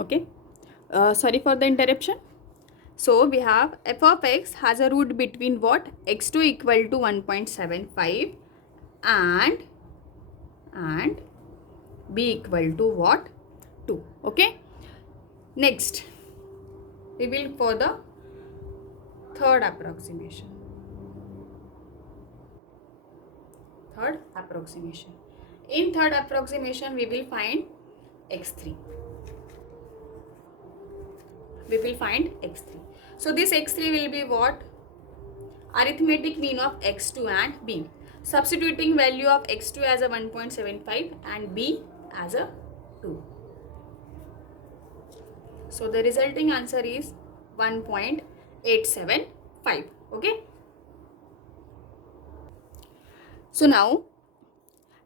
Okay, sorry for the interruption. So we have f of x has a root between what? x2 equal to 1.75 and b equal to what? 2. Okay. Next, we will for the third approximation. In third approximation, we will find x3. So this x3 will be what? Arithmetic mean of x2 and b. Substituting value of x2 as a 1.75 and b as a 2. So the resulting answer is 1.875. Okay. So now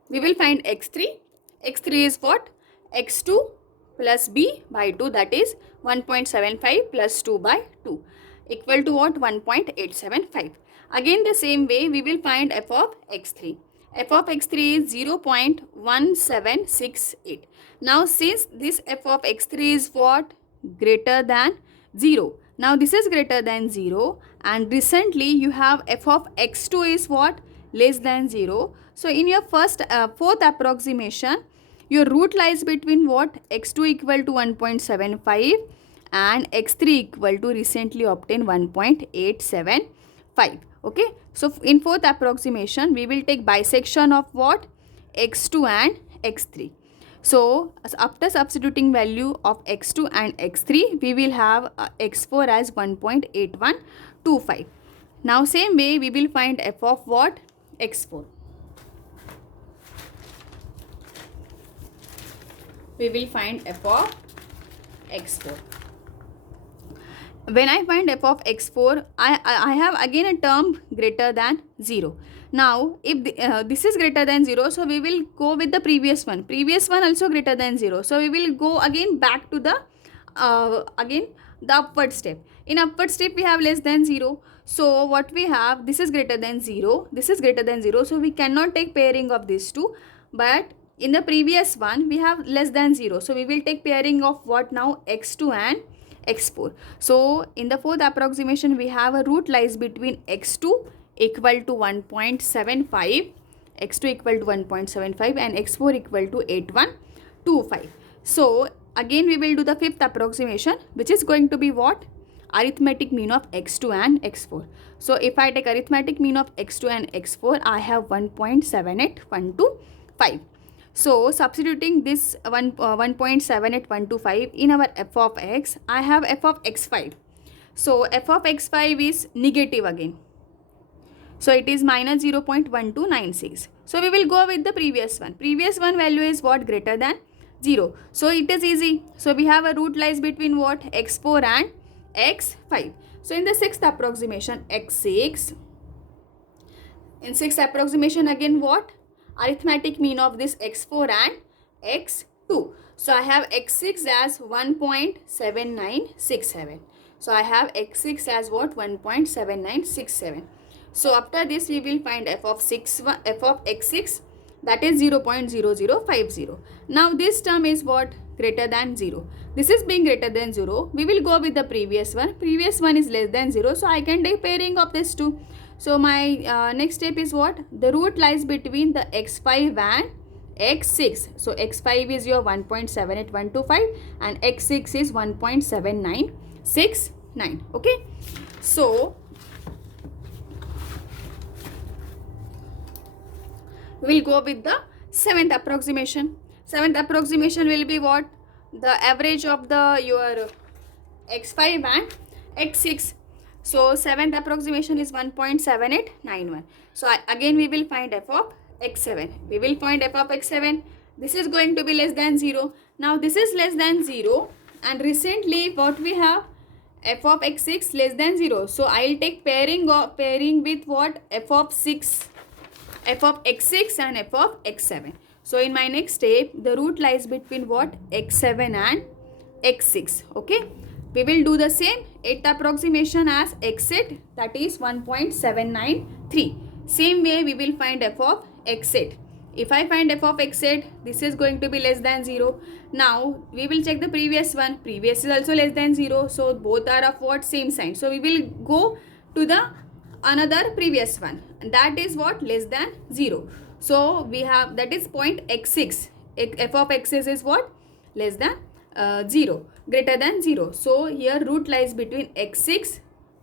we will find x3. x3 is what? x2 plus b by 2, that is 1.75 plus 2 by 2 equal to what? 1.875. Again the same way we will find f of x3. f of x3 is 0.1768. Now since this f of x3 is what? Greater than 0. Now this is greater than 0 and recently you have f of x2 is what? Less than 0. So in your fourth approximation, your root lies between what? x2 equal to 1.75 and x3 equal to recently obtained 1.875. Okay. So in fourth approximation, we will take bisection of what? x2 and x3. So after substituting value of x2 and x3, we will have x4 as 1.8125. Now same way we will find f of what? x4. We will find f of x4. When I find f of x4, I have again a term greater than 0. Now, if this is greater than 0, so we will go with the previous one. Previous one also greater than 0. So, we will go again back to the upward step. In upward step, we have less than 0. So, what we have, this is greater than 0. This is greater than 0. So, we cannot take pairing of these two. But in the previous one, we have less than 0. So, we will take pairing of what now? x2 and x4. So, in the fourth approximation, we have a root lies between x2 equal to 1.75, x2 equal to 1.75 and x4 equal to 8125. So, again we will do the fifth approximation, which is going to be what? Arithmetic mean of x2 and x4. So, if I take arithmetic mean of x2 and x4, I have 1.78125. So, substituting this 1.78125 in our f of x, I have f of x5. So, f of x5 is negative again. So, it is minus 0.1296. So, we will go with the previous one. Previous one value is what? Greater than 0. So, it is easy. So, we have a root lies between what? x4 and x5. So, in the sixth approximation, x6. In sixth approximation again what? Arithmetic mean of this x4 and x2. So, I have x6 as 1.7967. So, I have x6 as what? 1.7967. So, after this we will find f of x6, that is 0.0050. Now, this term is what? Greater than 0. This is being greater than 0. We will go with the previous one. Previous one is less than 0. So, I can take pairing of this two. So, my next step is what? The root lies between the x5 and x6. So, x5 is your 1.78125 and x6 is 1.7969. Okay. So, we will go with the seventh approximation. Seventh approximation will be what? The average of your x5 and x6. So, seventh approximation is 1.7891. So, again we will find f of x7. We will find f of x7. This is going to be less than 0. Now, this is less than 0 and recently what we have? F of x6 less than 0. So, I will take pairing with what? F of x6 and f of x7. So, in my next step, the root lies between what? x7 and x6. Okay. We will do the same 8th approximation as x8, that is 1.793. Same way we will find f of x8. If I find f of x8, this is going to be less than 0. Now we will check the previous one. Previous is also less than 0. So both are of what? Same sign. So we will go to the another previous one. And that is what? Less than 0. So we have, that is point x6. F of x6 is what? Less than 0. Greater than 0. So here root lies between x6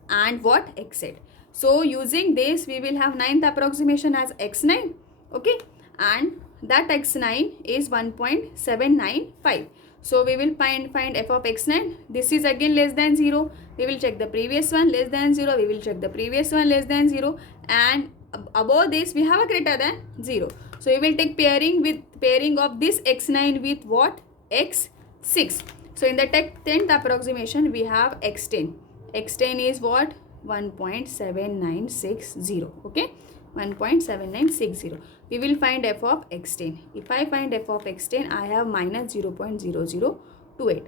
and what? x8. So using this we will have ninth approximation as x9. Okay. And that x9 is 1.795. So we will find f of x9. This is again less than 0. We will check the previous one, less than 0. We will check the previous one, less than 0. And above this we have a greater than 0. So we will take pairing of this x9 with what? x6. So in the 10th approximation we have x10. x10 is what? 1.7960. Okay. 1.7960. We will find f of x10. If I find f of x10, I have minus 0.0028.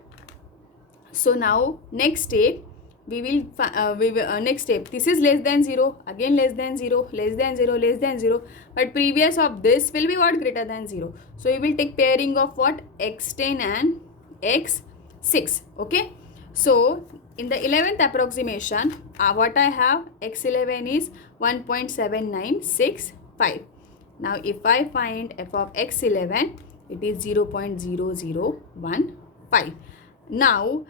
So now next step, we will next step, this is less than 0, again less than 0, less than 0, less than 0, but previous of this will be what? Greater than 0. So we will take pairing of what? x10 and x6. Okay. So in the 11th approximation, what I have? x11 is 1.7965. Now if I find f of x11, it is 0.0015. Now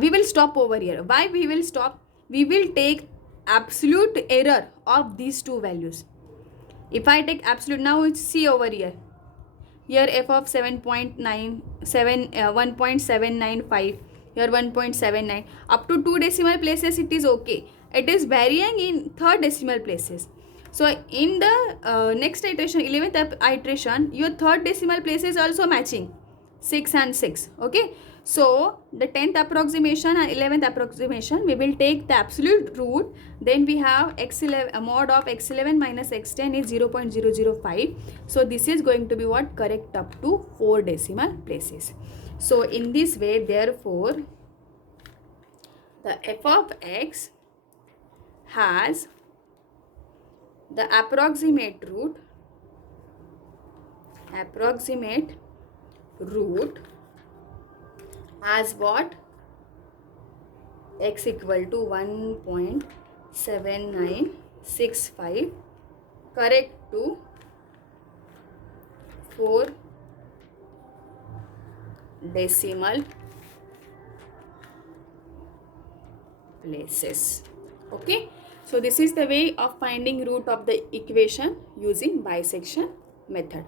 we will stop over here. Why we will stop? We will take absolute error of these two values. If I take absolute, now see over here. Here f of 1.79, here 1.79, up to 2 decimal places it is okay. It is varying in third decimal places. So in the next iteration, 11th iteration, your third decimal place is also matching 6 and 6. Okay. So the 10th approximation and 11th approximation, we will take the absolute root. Then we have x11, mod of x11 minus x10 is 0.005. So this is going to be what? Correct up to 4 decimal places. So in this way, therefore, the f of x has the approximate root as what? X equal to 1.7965, correct to 4 decimal places. Okay. So this is the way of finding root of the equation using bisection method.